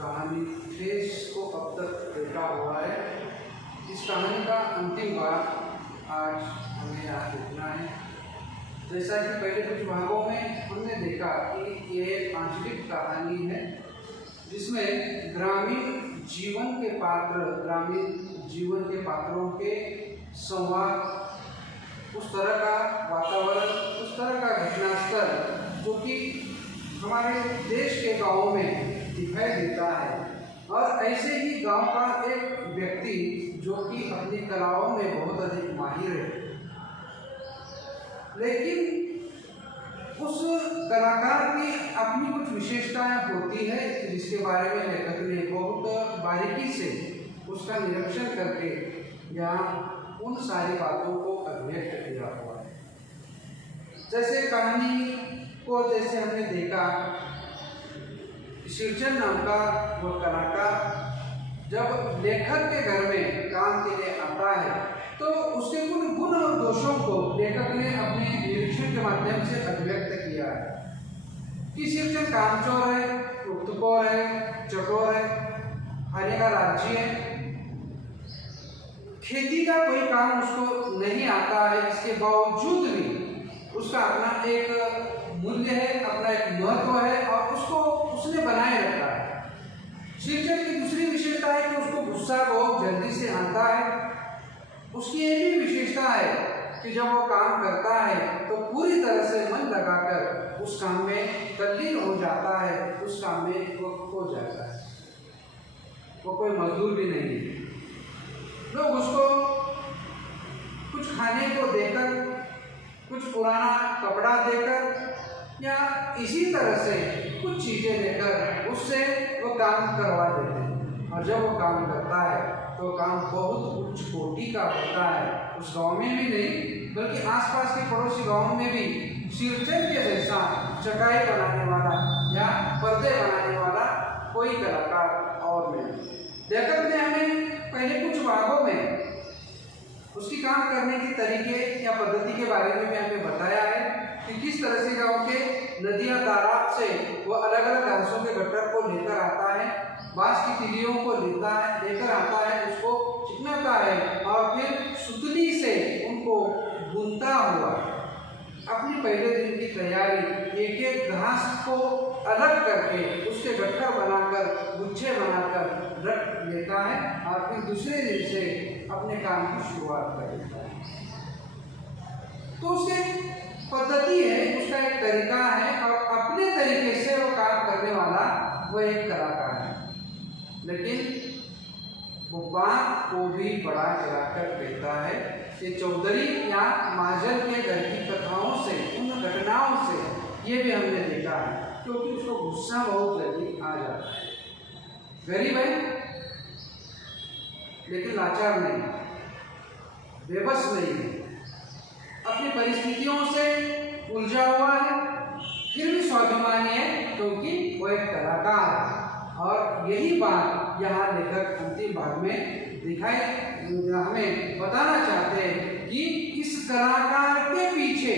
कहानी फेस को अब तक देखा हुआ है। इस कहानी का अंतिम भाग आज हमें यहाँ देखना है। जैसा कि पहले कुछ भागों में हमने देखा कि ये आंचलिक कहानी है जिसमें ग्रामीण जीवन के पात्रों के संवाद, उस तरह का वातावरण, उस तरह का घटनास्थल जो कि हमारे देश के गाँव में दिखाई देता है। और ऐसे ही गांव का एक व्यक्ति जो कि अपनी कलाओं में बहुत अधिक माहिर है, लेकिन उस कलाकार की अपनी कुछ विशेषताएं होती है जिसके बारे में लेखक ने बहुत बारीकी से उसका निरीक्षण करके यहाँ उन सारी बातों को अभिव्यक्त किया हुआ है। जैसे कहानी को जैसे हमने देखा, शिवचंद नाम का वह कलाकार जब लेखक के घर में काम के लिए आता है तो उसके कुछ गुण और दोषों को लेखक ने अपने निरीक्षण के माध्यम से अभिव्यक्त किया है कि शिवचंद कामचोर है, उत्तकोर है, चकोर है, खाने का राज्य है, खेती का कोई काम उसको नहीं आता है। इसके बावजूद भी उसका अपना एक मूल्य है, अपना एक महत्व है और उसको उसने बनाए रखा है। शिवचंद की दूसरी विशेषता है कि उसको गुस्सा बहुत जल्दी से आता है। उसकी ये भी विशेषता है कि जब वो काम करता है तो पूरी तरह से मन लगाकर उस काम में तल्लीन हो जाता है, उस काम में वो खो जाता है। वो कोई मजदूर भी नहीं है। लोग उसको कुछ खाने को देकर, कुछ पुराना कपड़ा देकर या इसी तरह से कुछ चीज़ें लेकर उससे वो काम करवा देते हैं। और जब वो काम करता है तो काम बहुत उच्च कोटि का होता है। उस गांव में भी नहीं बल्कि आसपास के पड़ोसी गांव में भी शिवचंद के जैसा चटाई बनाने वाला या पर्दे बनाने वाला कोई कलाकार और नहीं। लेखक ने हमें पहले कुछ भागों में उसकी काम करने के तरीके या पद्धति के बारे में भी हमें बताया है कि किस तरह से गाँव के नदियाँ तालाब से वो अलग अलग घासों के गट्टर को लेकर आता है, बांस की तिलियों को लेकर आता है, उसको चिकनाता है और फिर सुतली से उनको बुनता हुआ अपनी पहले दिन की तैयारी एक एक घास को अलग करके उसके गट्टर बनाकर, गुच्छे बनाकर रख लेता है और फिर दूसरे दिन से अपने काम की शुरुआत कर देता है। तो उसकी पद्धति है, उसका एक तरीका है और अपने तरीके से वो काम करने वाला वो एक कलाकार है। लेकिन वो बात को भी बड़ा चढ़ाकर कहता है कि चौधरी या महाजन के घर की कथाओं से, उन घटनाओं से ये भी हमने देखा है, क्योंकि उसको गुस्सा बहुत जल्दी आ जाता है। गरीब है लेकिन लाचार नहीं, बेबस नहीं है, अपनी परिस्थितियों से उलझा हुआ है, फिर भी स्वाभिमानी है क्योंकि वो एक कलाकार है। और यही बात यहाँ लेखक अंतिम भाग में हमें बताना चाहते हैं कि इस कलाकार के पीछे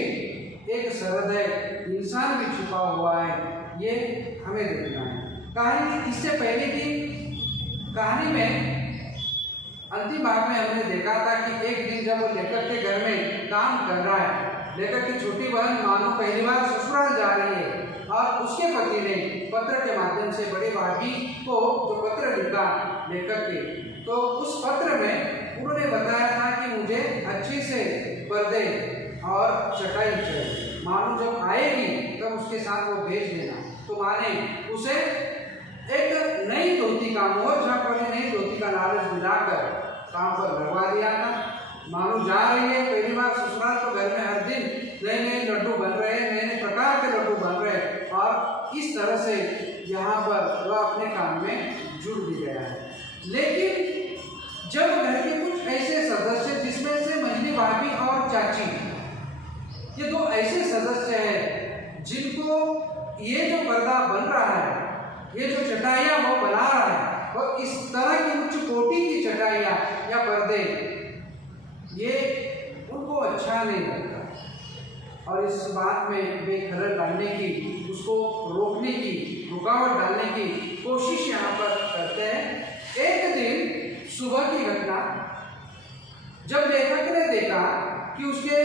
एक सहृदय इंसान भी छुपा हुआ है, ये हमें देखना है। कहानी इससे पहले की कहानी में अंतिम भाग में हमने देखा था कि एक दिन जब वो लेखक के घर में काम कर रहा है, लेखक की छोटी बहन मानो पहली बार ससुराल जा रही है और उसके पति ने पत्र के माध्यम से बड़े भाभी को जो पत्र लिखा लेखक के, तो उस पत्र में उन्होंने बताया था कि मुझे अच्छे से पर्दे और चटाई चाहिए, मानो जब आएगी तब उसके साथ वो भेज देना। तो माने उसे एक नई धोती का मोर झापने नई धोती का लालच दिलाकर काम पर लगवा दिया था। मानो जा रही है पहली बार ससुराल, तो घर में हर दिन नए नए लड्डू बन रहे हैं, नए नए प्रकार के लड्डू बन रहे हैं और इस तरह से यहाँ पर वह अपने काम में जुड़ भी गया है। लेकिन जब घर के कुछ ऐसे सदस्य जिसमें से मंझली भाभी और चाची, ये दो ऐसे सदस्य हैं जिनको ये जो पर्दा बन रहा है, ये जो चटाइयाँ वो बना रहा है, और इस तरह की उच्च कोटि की चटाइयाँ या पर्दे ये उनको अच्छा नहीं लगता और इस बात में बेखलल डालने की, उसको रोकने की, रुकावट डालने की कोशिश यहाँ पर सुबह की घटना, जब लेखक ने देखा कि उसके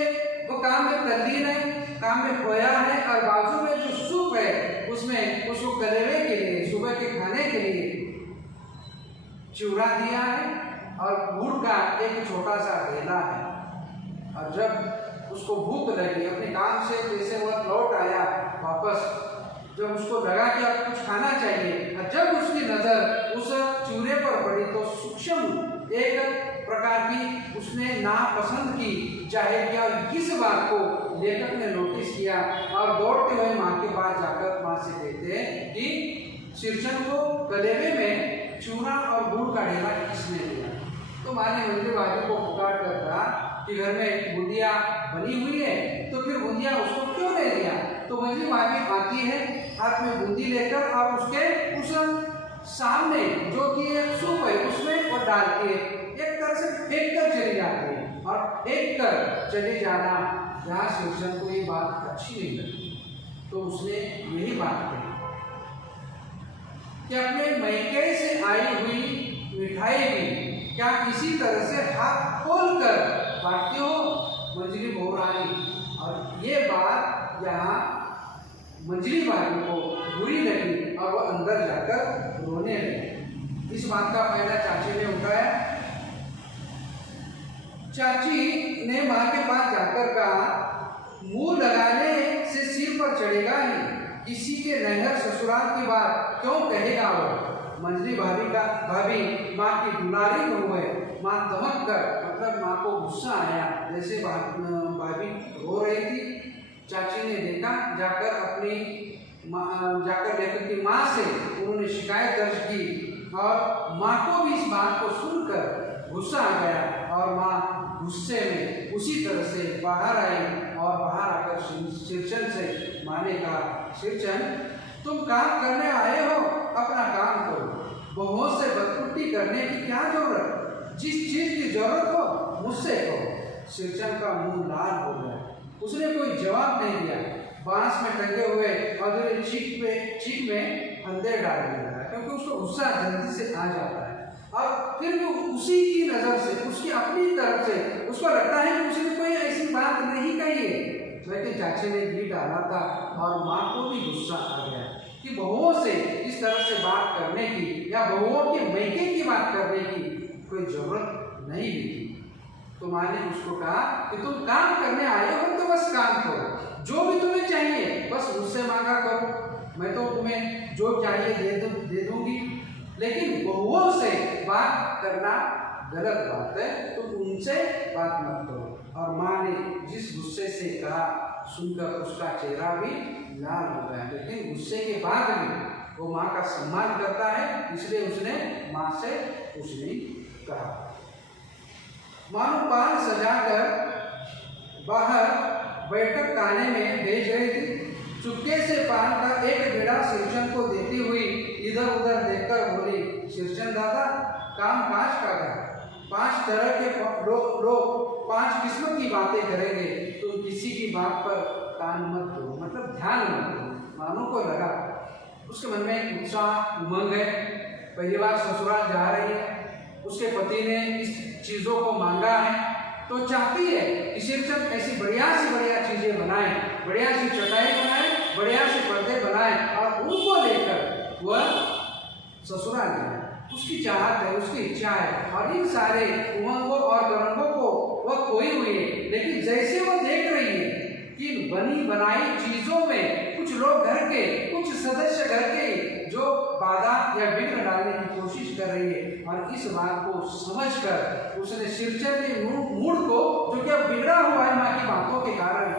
वो काम में तल्लीन है, काम में खोया है और बाजू में जो सूप है उसमें उसको कलेवे के लिए, सुबह के खाने के लिए चूड़ा दिया है और गुड़ का एक छोटा सा ढेला है। और जब उसको भूख लगी, अपने काम से जैसे वह लौट आया वापस, जब उसको लगा कि अब कुछ खाना चाहिए और जब उसकी नज़र उस चूरे पर पड़ी तो सूक्ष्म एक प्रकार की उसने नापसंद की जाहिर किया। और इस बात को लेखक ने नोटिस किया और दौड़ते हुए माँ के पास जाकर माँ से कहते हैं कि शीर्षन को कलेवे में चूरा और गुड़ का ढेला किसने दिया। तो माँ ने मंजू भाभी को पुकार कर कहा कि घर में बूंदिया बनी हुई है तो फिर बूंदिया उसको क्यों नहीं दिया। तो मंजू भाभी आती है हाथ में बूंदी लेकर और उसके उस सामने जो कि एक सूप है उसमें वो डाल के एक तरह से फेंक कर चली जाती है और फेंक कर चले जाना जहाँ शीर्षन को ये बात अच्छी नहीं लगी। तो उसने यही बात कही कि अपने मैके से आई हुई मिठाई भी क्या इसी तरह से हाथ खोल कर बांटती हो मंजरी बहुरानी। और ये बात यहाँ मंजरी भाभी को बुरी लगी और वह अंदर जाकर रोने लगी। इस बात का फायदा चाची ने उठाया। चाची ने माँ के पास जाकर कहा, मुंह लगाने से सिर पर चढ़ेगा ही, किसी के नहर ससुराल की बात क्यों कहेगा वो। मंजरी भाभी माँ की दुलारी बहू है। माँ दमक कर, मतलब माँ को गुस्सा आया, जैसे भाभी रो रही थी। चाची ने देखा, जाकर लेखक की माँ से उन्होंने शिकायत दर्ज की और माँ को भी इस बात को सुनकर गुस्सा आ गया और माँ गुस्से में उसी तरह से बाहर आई और बाहर आकर शीर्षन से माँ ने कहा, शीर्षन तुम काम करने आए हो, अपना काम करो, बहुओं से बदकुट्टी करने की क्या जरूरत, जिस चीज की जरूरत हो मुझसे कहो। शीर्षन का मुंह लाल हो गया, उसने कोई जवाब नहीं दिया। बांस में टंगे हुए अधूरे चीख में फंदे डाल दिया क्योंकि उसको गुस्सा जल्दी से आ जाता है और फिर वो उसी की नज़र से, उसकी अपनी तरफ से उसको लगता है कि उसने कोई ऐसी बात नहीं कही है। लेकिन चाची ने घी डाला था और माँ को भी गुस्सा आ गया कि बहुओं से इस तरह से बात करने की या बहुओं के मैके की बात करने की कोई जरूरत नहीं भी थी। तो माँ ने उसको कहा कि तुम काम करने आए हो तो बस काम करो, जो भी तुम्हें चाहिए बस मुझसे मांगा करो, मैं तो तुम्हें जो चाहिए दे दूंगी। लेकिन बहुओं से बात करना गलत बात है, तुम उनसे बात मत करो। और माँ ने जिस गुस्से से कहा सुनकर उसका चेहरा भी लाल हो गया, लेकिन गुस्से के बाद भी वो माँ का सम्मान करता है, इसलिए उसने माँ से कुछ नहीं कहा। मानो पान सजाकर बाहर बैठक खाने में भेज रही थी। चुपके से पान का एक बेड़ा शीर्षन को देती हुई इधर उधर देखकर बोली, शीर्षन दादा काम काज का है, 5 तरह के लोग 5 किस्म की बातें करेंगे, तुम किसी की बात पर कान मत दो, मतलब ध्यान मत दो। मानो को लगा उसके मन में उत्साह उमंग है, पहली बार ससुराल जा रही है, उसके पति ने इस चीज़ों को मांगा है तो चाहती है कि शीर्षन ऐसी बढ़िया सी बढ़िया चीज़ें बनाए, बढ़िया सी चटाई बनाए, बढ़िया से पर्दे बनाए और उनको लेकर वह ससुराल जाए। उसकी चाहत है, उसकी इच्छा है और इन सारे उमंगों और तरंगों को वह खोई हुई है। लेकिन जैसे वह देख रही है कि बनी बनाई चीज़ों में कुछ लोग घर के, कुछ सदस्य घर के जो बाधा या विघ्न डालने की कोशिश कर रही है, और इस बात को समझकर उसने शीर्षन के मूड को, जो कि अब बिगड़ा हुआ है माँ की बातों के कारण,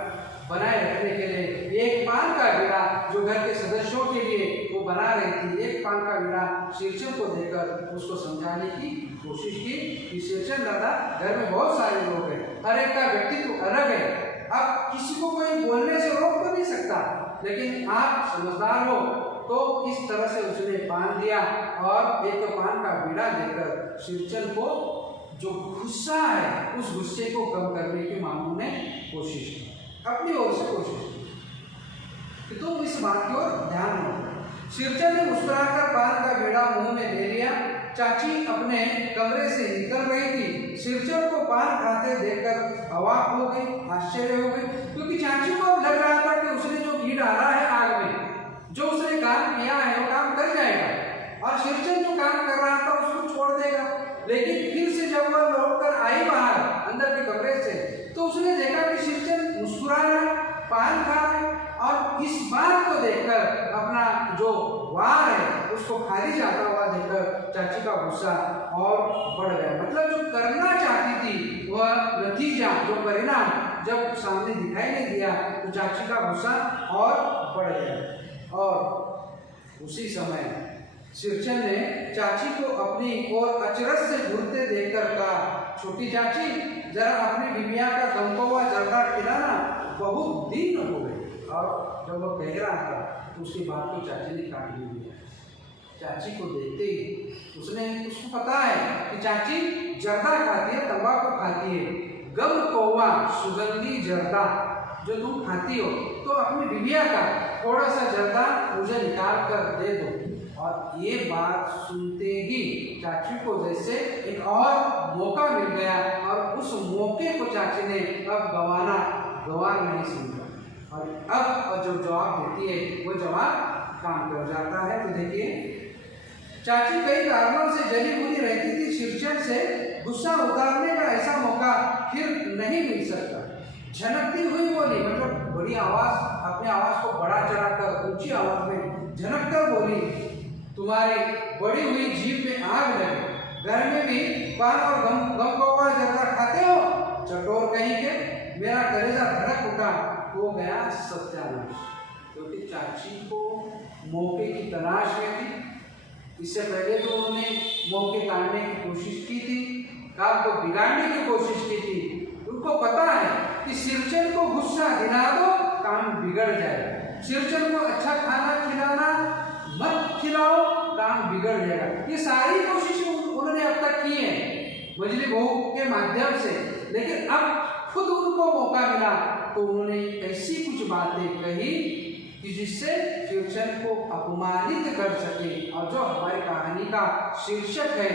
बनाए रखने के लिए एक पान का बीड़ा जो घर के सदस्यों के लिए वो बना रही थी, एक पान का बीड़ा शीर्षन को देकर उसको समझाने की कोशिश की कि शीर्षन दादा घर में बहुत सारे लोग हैं, हर एक का व्यक्तित्व अलग है, अब किसी को कोई बोलने से रोक तो नहीं सकता, लेकिन आप समझदार हो। तो इस तरह से उसने पान दिया और एक पान का बीड़ा देकर शीर्षन को जो गुस्सा है उस गुस्से को कम करने की मामू ने कोशिश की, अपनी ओर से कोशिश की कि तुम इस बात की ओर ध्यान रखो। शीर्षन ने मुस्कुराकर पान का बीड़ा मुंह में ले लिया। चाची अपने कमरे से निकल रही थी। सिरचर को पान खाते देखकर अवाक हो गई, आश्चर्य हो गई, क्योंकि चाची को अब लग रहा था कि उसने जो घी डाला है आग में, जो उसने काम किया है वो काम कर जाएगा और सिरचर जो काम कर रहा था उसको छोड़ देगा। लेकिन फिर से जब वह लौटकर आई बाहर अंदर के कमरे से, तो उसने देखा कि सिरचर मुस्कुरा रहा है, पान खा रहा है, और इस बात को देखकर अपना जो वार है उसको खाली जाता हुआ देखकर चाची का गुस्सा और बढ़ गया। मतलब जो करना चाहती थी वह नतीजा, जो परिणाम जब सामने दिखाई नहीं दिया, तो चाची का गुस्सा और बढ़ गया। और उसी समय सिरचर ने चाची को अपनी ओर अचरज से घूरते देखकर कहा, छोटी चाची, जरा अपनी डिबिया का गमकौवा जर्दा खिलाना, बहुत दिन हो गए। और जब वह कह रहा था तो उसकी बात को चाची ने काट भी दिया। चाची को देखते ही उसको पता है कि चाची जर्दा खाती है, तंबाकू खाती है। गमकौवा सुगंधी जर्दा जो तुम खाती हो, तो अपनी डिबिया का थोड़ा सा जर्दा मुझे निकाल कर दे दो। और ये बात सुनते ही चाची को जैसे एक और मौका मिल गया, और उस मौके को चाची ने अब गंवार नहीं समझा, और अब जो जवाब देती है वो जवाब काम कर जाता है। तो देखिए, चाची कई कारणों से जली बुरी रहती थी। सिरचर से गुस्सा उतारने का ऐसा मौका फिर नहीं मिल सकता। झनकती हुई बोली, मतलब बड़ी आवाज, अपने आवाज को बढ़ा चढ़ाकर ऊंची आवाज में झनक कर बोली, तुम्हारी बड़ी हुई जीभ में आग लगे, घर में भी पान और गमकौवा जर्दा खाते हो, चटोर कहीं के। मेरा कलेजा धड़क उठा, हो गया सत्यानाश। क्योंकि चाची को मौके की तलाश में थी। इससे पहले तो उन्होंने मौके काटने की कोशिश की थी, काम को बिगाड़ने की कोशिश की थी। उनको पता है कि सिरचर को गुस्सा दिला दो, काम बिगड़ जाएगा। सिरचर को अच्छा खाना खिलाना मत खिलाओ, काम बिगड़ जाएगा। ये सारी कोशिशें उन्होंने अब तक की है मजली बहू के माध्यम से, लेकिन अब खुद उनको मौका मिला तो उन्होंने ऐसी कुछ बातें कही कि जिससे सिरचर को अपमानित कर सके। और जो हमारी कहानी का शीर्षक है,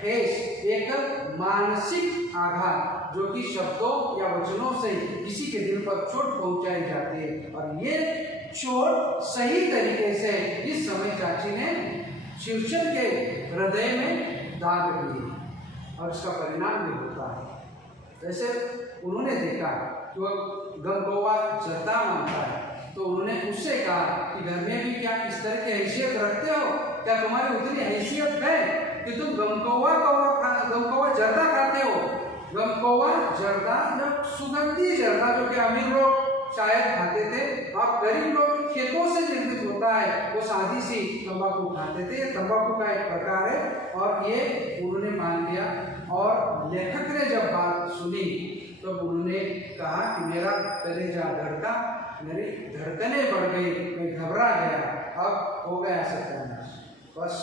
ठेस, एक मानसिक आघात, जो कि शब्दों या वचनों से किसी के दिल पर चोट पहुंचाई जाती है। और ये चोट सही तरीके से इस समय चाची ने सिरचर के हृदय में दाग दी, और इसका परिणाम भी होता है। जैसे उन्होंने देखा कि वह गमकौवा जर्दा मांगता है, तो उन्होंने उससे कहा कि घर में भी क्या इस तरह की हैसियत रखते हो? क्या तुम्हारी उतनी हैसियत है कि तुम गमकौवा जर्दा खाते हो? गमकौवा जर्दा, जब सुगंधी जर्दा, जो कि अमीर लोग शायद खाते थे, और गरीब लोग खेतों से निर्मित होता है, वो सादी सी तंबाकू खाते थे। तंबाकू का एक प्रकार है, और ये उन्होंने मान लिया। और लेखक ने जब बात सुनी तो उन्होंने कहा कि मेरा कलेजा धड़का, मेरी धड़कनें बढ़ गई, मैं घबरा गया, अब हो गया सत्यानाश। बस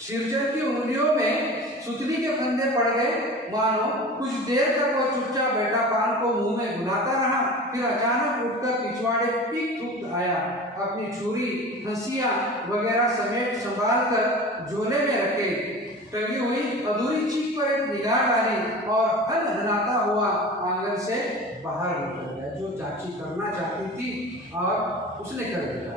सिरचर की उंगलियों में सुतली के फंदे पड़ गए, मानो कुछ देर तक वो चुपचाप बैठा पान को मुंह में घुलाता रहा। फिर अचानक उठकर पिछवाड़े पीक थूक आया, अपनी छुरी, हंसिया वगैरह समेट संभाल कर झोले में रखे, टंगी हुई अधूरी चीख पर एक निगाह डाली और हनहनाता हुआ आंगन से बाहर निकल गया। जो चाची करना चाहती थी और उसने कर दिया।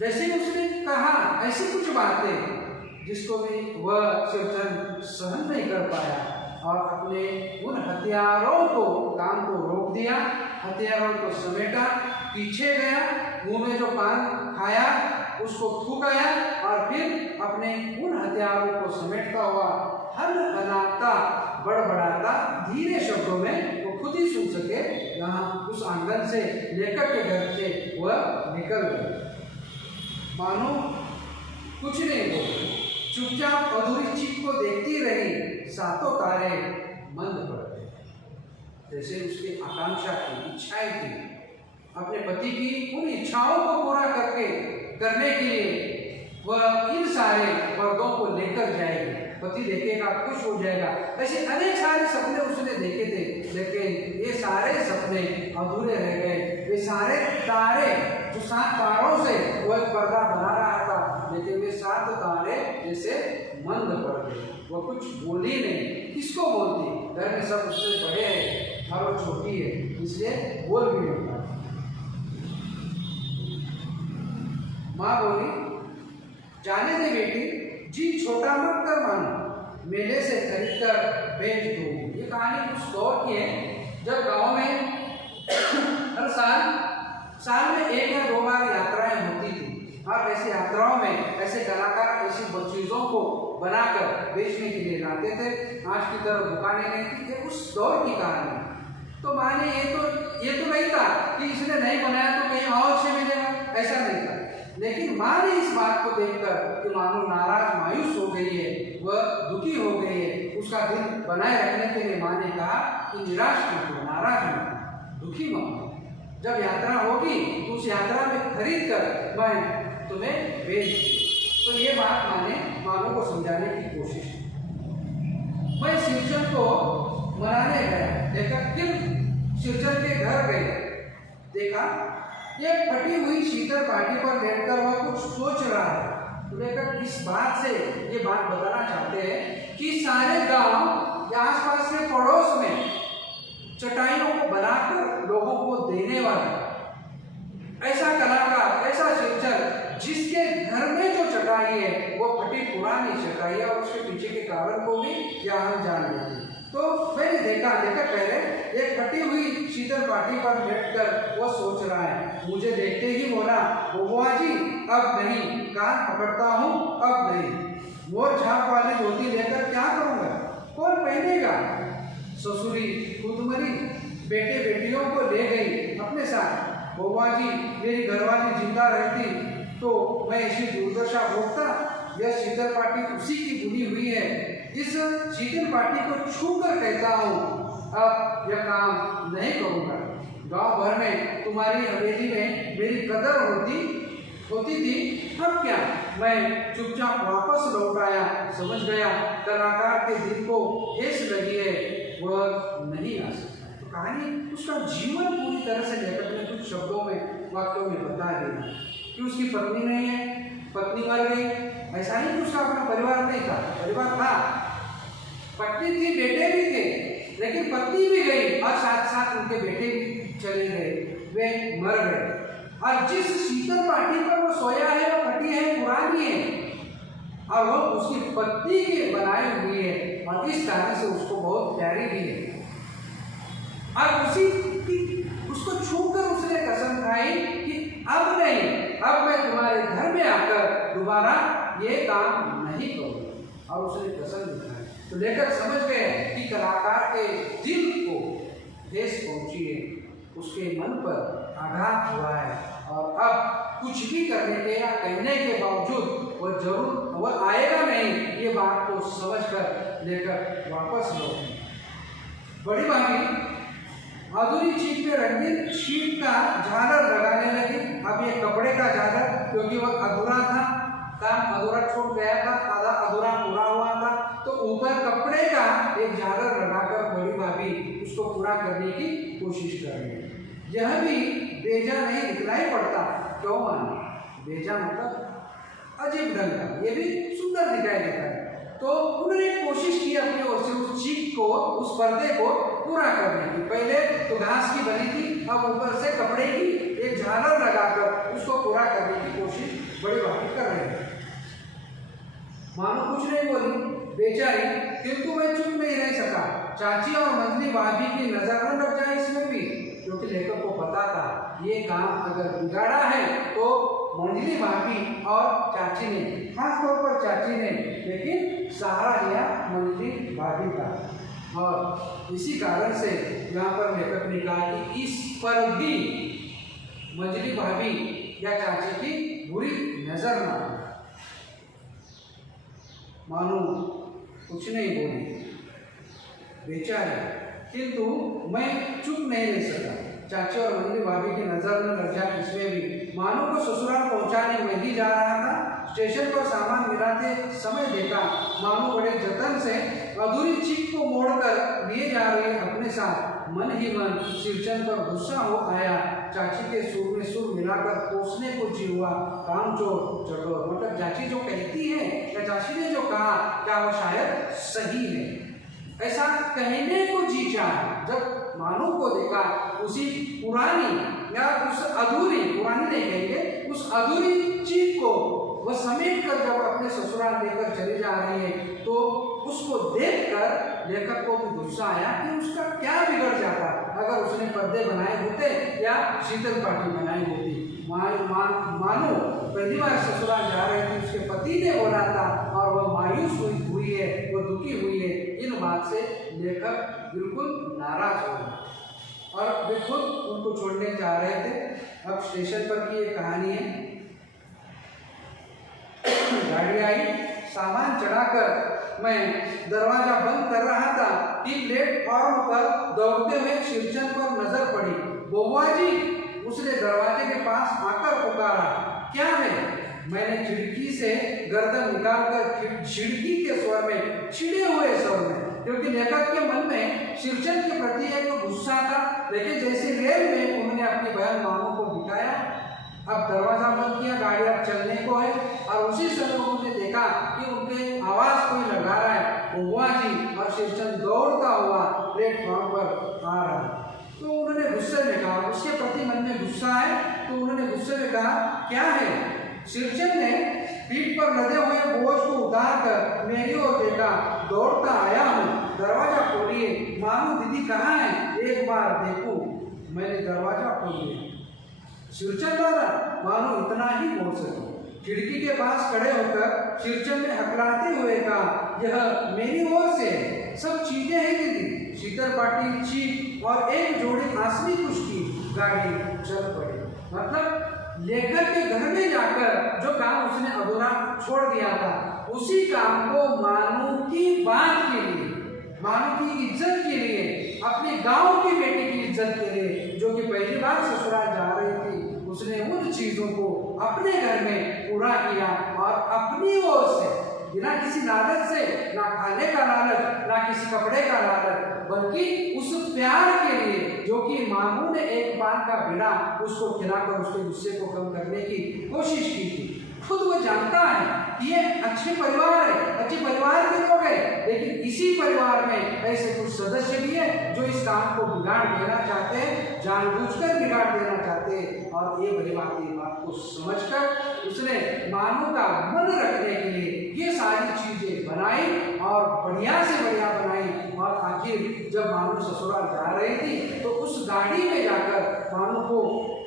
जैसे उसने कहा ऐसी कुछ बातें जिसको भी वह सिरचर सहन नहीं कर पाया, और अपने उन हथियारों को, काम को रोक दिया, हथियारों को समेटा, पीछे गया, मुंह में जो पान खाया उसको थूक आया, और फिर अपने उन हथियारों को समेटता हुआ हनहनाता, बड़बड़ाता, धीरे शब्दों में, वो खुद ही सुन सके, यहाँ उस आंगन से, लेखक के घर से वह निकल गया। मानो कुछ नहीं बोले, चुपचाप अधूरी चीख को देखती रही। सातों तारे मंद पड़ गए। जैसे उसकी आकांक्षा थी, इच्छाएं थी, अपने पति की उन इच्छाओं को पूरा करने के लिए वह इन सारे पर्दों को लेकर जाएगी। पति देखेगा, खुश हो जाएगा। ऐसे अनेक सारे सपने उसने देखे थे, लेकिन ये सारे सपने अधूरे रह गए। ये सारे तारे, जो 7 तारों से वो एक पर्दा बना रहा था, लेकिन वे 7 तारे जैसे मंद पड़ गए। वो कुछ बोली नहीं। किसको बोलती? घर में सब उससे बड़े हैं और वो छोटी है, इसलिए बोल भी नहीं पाती। माँ बोली, जाने दे बेटी, जी छोटा मत कर मानो, मेले से खरीद कर बेच दूंगी। ये कहानी कुछ दौर की है जब गांव में हर साल में 1 या 2 बार यात्राएं होती थी और ऐसी यात्राओं में ऐसे कलाकार ऐसी चीज़ों को बनाकर बेचने के लिए लाते थे। आज की तरह दुकानें नहीं थी। ये उस दौर की कहानी। तो माने ये तो नहीं था कि इसने नहीं बनाया तो कहीं और से मिलेगा, ऐसा नहीं था। लेकिन माँ ने इस बात को देखकर कि मानो नाराज मायूस हो गई है, वह दुखी हो गई है, उसका दिल बनाए रखने के लिए माँ ने कहा कि निराश मत हो, नाराज मत हो, दुखी मत हो। जब यात्रा होगी तो उस यात्रा में खरीद कर मैं तुम्हें भेज दूँ। तो ये बात मैंने मानो को समझाने की कोशिश की। मैं सिरचन को मनाने गया, देखा कि सिरचन के घर गए, देखा एक फटी हुई शीतल पाटी पर बैठकर वह कुछ सोच रहा है। तो लेकर इस बात से ये बात बताना चाहते हैं कि सारे गांव या आसपास के पड़ोस में चटाइयों को बनाकर लोगों को देने वाला ऐसा कलाकार, ऐसा शिक्षक जिसके घर में जो चटाई है वो फटी पुरानी चटाई है और उसके पीछे के कारण को भी क्या हम जान लेते हैं। तो मैंने देखा पहले एक फटी हुई शीतल पाटी पर बैठकर वो सोच रहा है। मुझे देखते ही बोला, बुआ जी अब नहीं, कान पकड़ता हूँ अब नहीं। मोर झाप वाली धोती लेकर क्या करूँगा, कौन पहनेगा। ससुरी खुद मरी, बेटे बेटियों को ले गई अपने साथ। बुआ जी मेरी घरवाली जिंदा रहती तो मैं इसी दुर्दशा भोगता। यह शीतल पाटी उसी की बुनी हुई है। इस शीतल पाटी को छू कर कहता हूँ अब यह काम नहीं करूँगा। गांव भर में तुम्हारी हवेली में मेरी कदर होती थी, अब क्या। मैं चुपचाप वापस लौट आया। समझ गया कलाकार के दिल को ठेस लगी है, वह नहीं आ सकता। तो कहानी उसका जीवन पूरी तरह से लेखक ने कुछ शब्दों में, वाक्यों में बता दिया कि उसकी पत्नी नहीं है, पत्नी मर गई। ऐसा ही कि उसका अपना परिवार नहीं था, परिवार था, पत्नी थी, बेटे भी थे, लेकिन पत्नी भी गई और साथ साथ उनके बेटे भी चले गए, वे मर गए। और जिस शीतल पाटी पर वो सोया है वो फटी है, पुरानी है और वो उसकी पत्नी की बनाई हुई है और इस कारण से उसको बहुत प्यारी भी है। और उसको छूकर उसने कसम खाई कि अब नहीं, अब मैं तुम्हारे घर में आकर दोबारा ये काम नहीं करूँगा। और उसने कसम दिखाई। तो लेकर समझ गए कि कलाकार के दिल को ठेस पहुंची है, उसके मन पर आघात हुआ है और अब कुछ भी करने के या कहने के बावजूद वह आएगा नहीं, ये बात को समझकर लेकर वापस लौटे। बड़ी भाभी अधूरी चीज पे रंगीन शीट का झालर लगाने लगी। अब ये कपड़े का झालर, क्योंकि वह अधूरा था, काम अधूरा छूट गया था, आधा अधूरा पूरा हुआ था, तो ऊपर कपड़े का एक झालर लगाकर बड़ी भाभी उसको पूरा करने की कोशिश कर रही है। यह भी बेजा नहीं दिखलाई पड़ता। क्यों माने? बेजा मतलब अजीब ढंग का, ये भी सुंदर दिखाई देता है। तो उन्होंने कोशिश की अपनी ओर से उस चीक को, उस पर्दे को पूरा करने की। पहले तो घास की बनी थी, अब ऊपर से कपड़े की एक झालर लगाकर उसको पूरा करने की कोशिश बड़ी भाभी कर रहे हैं। मानो कुछ नहीं बोली बेचारी, किंतु मैं चुप नहीं रह सका। चाची और मंजली भाभी की नजर न लग जाए इसमें भी, क्योंकि लेखक को पता था ये काम अगर बिगाड़ा है तो मंजली भाभी और चाची ने, खास तौर पर चाची ने, लेकिन सहारा लिया मंजली भाभी का। और इसी कारण से यहाँ पर लेखक ने कहा कि इस पर भी मंजली भाभी या चाची की बुरी नजर न आए। मानो कुछ नहीं बोली बेचारी, किंतु मैं चुप नहीं रह सका। चाची और मंजली भाभी की नजर न लग जाए इसमें भी। मानो को ससुराल पहुंचाने में ही जा रहा था। स्टेशन पर सामान मिलाते समय देखा मानो बड़े जतन से अधूरी चीख को मोड़कर लिए जा रहे अपने साथ। मन ही मन सिरचन पर गुस्सा हो आया चाची के सुर में सुर मिलाकर कोसने को जी हुआ कामचोर चटोर। मतलब चाची जो कहती है या चाची ने जो कहा क्या वो शायद सही है, ऐसा कहने को जी चाहा। जब मानू को देखा उसी पुरानी या उस अधूरी, पुरानी नहीं कहेंगे, उस अधूरी चीज को वह समेट कर जब अपने ससुराल लेकर चले जा रहे हैं तो उसको देखकर लेखक को भी गुस्सा आया कि उसका क्या बिगड़ जाता अगर उसने पर्दे बनाए होते या शीतल पाटी बनाई होती। मानो पहली बार ससुराल जा रहे थे, उसके पति ने बोला था और वह मायूस हुई है, वो दुखी हुई है। इन बात से लेखक बिल्कुल नाराज हो गए और वे खुद उनको छोड़ने जा रहे थे। अब स्टेशन पर की एक कहानी है। गाड़ी आई, सामान चढ़ाकर मैं दरवाजा बंद कर रहा था कि प्लेटफॉर्म पर दौड़ते हुए शिरचन पर नजर पड़ी। बुआ जी, उसने दरवाजे के पास आकर पुकारा, क्या है? मैंने खिड़की से गर्दन निकालकर खिड़की के स्वर में, छिड़े हुए स्वर में, क्योंकि लेखक के मन में शिरचन के प्रति एक गुस्सा था, लेकिन जैसे रेल में उन्होंने अपनी बहन मानू को दिखाया। अब दरवाजा बंद किया, गाड़ी अब चलने को है और उसी समय उन्होंने देखा कि उनके आवाज कोई लगा रहा है, बुआ जी, और शिरचन दौड़ता हुआ प्लेटफॉर्म पर आ रहा है। तो उन्होंने गुस्से में कहा, उसके प्रति मन में गुस्सा है तो उन्होंने गुस्से में कहा, क्या है? शिरचन ने पीठ पर लदे हुए बोझ को उतारकर मेरी ओर देखा। दौड़ता आया हूँ, दरवाजा खोलिए। मानू दीदी कहाँ है? एक बार देखूं। मैंने दरवाजा खोल दिया। शिरचन द्वारा मानो इतना ही बोल सके। खिड़की के पास खड़े होकर शिरचन ने हकलाते हुए कहा, यह मेरी ओर से है, सब चीजें हैं दीदी। शीतल पाटी, चीख और एक जोड़ी आसमी कुछ की गाड़ी चल पड़ी। मतलब लेखक के घर में जाकर जो काम उसने अधूरा छोड़ दिया था, उसी काम को मानू की बात के लिए, मानू की इज्जत के लिए, अपने गांव की बेटी की इज्जत के लिए, जो कि पहली बार ससुराल जा रही थी, उसने उन चीजों को अपने घर में पूरा किया और अपनी ओर से, बिना किसी लालच से, ना खाने का लालच, ना किसी कपड़े का लालच, बल्कि उस प्यार के लिए जो कि मानू ने एक पान का बिना उसको खिलाकर उसके गुस्से को कम करने की कोशिश की थी। खुद वो जानता है कि ये अच्छे परिवार है, अच्छे परिवार के लोग हैं, लेकिन इसी परिवार में ऐसे कुछ सदस्य भी हैं जो इस काम को बिगाड़ देना चाहते हैं, जानबूझकर बिगाड़ देना चाहते हैं। और ये बड़ी बात को समझकर उसने मानू का मन रखने के लिए ये सारी चीजें बनाई और बढ़िया से बढ़िया बनाई। और आखिर जब मानू ससुराल जा रही थी तो उस गाड़ी में जाकर मानू को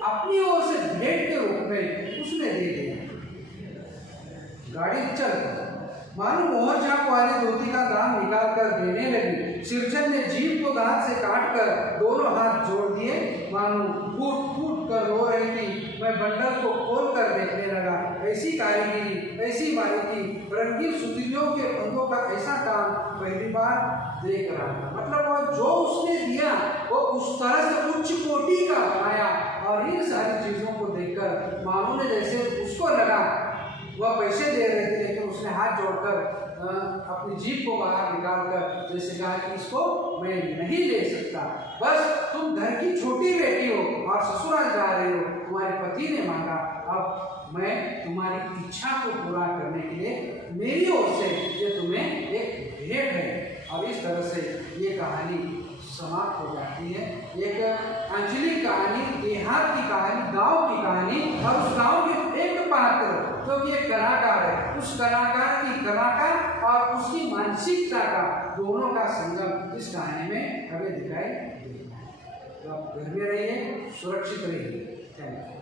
अपनी ओर से भेंट के रूप में उसने दे दिया। गाड़ी चल मानू मोहर छाप वाली धोती का दाम निकाल कर देने लगी। शिरचन ने जीभ को दांत से काट कर दोनों हाथ जोड़ दिए। मानू फूट फूट कर रो रही थी। मैं बंडल को खोल कर देखने लगा। ऐसी कारीगरी, ऐसी बारीकी, रंगीन सुतलियों के फंदों का ऐसा काम पहली बार देख रहा था। मतलब वो जो उसने दिया वो उस तरह से उच्च कोटि का बनाया। और इन सारी चीजों को देखकर मानू ने, जैसे उसको लगा वह पैसे दे रहे थे, लेकिन उसने हाथ जोड़कर अपनी जीभ को बाहर निकालकर जैसे कहा कि इसको मैं नहीं ले सकता, बस तुम घर की छोटी बेटी हो और ससुराल जा रहे हो, तुम्हारे पति ने मांगा, अब मैं तुम्हारी इच्छा को पूरा करने के लिए मेरी ओर से ये तुम्हें एक भेंट है। और इस तरह से ये कहानी समाप्त हो जाती है। एक आंचलिक कहानी, देहात की कहानी, गांव की कहानी, और उस गांव के एक पात्र जो कि एक कलाकार है, उस कलाकार की कलाकार और उसकी मानसिकता का, दोनों का संगम इस कहानी में हमें दिखाई देता है। तो आप घर में रहिए, सुरक्षित रहिए। Thank you.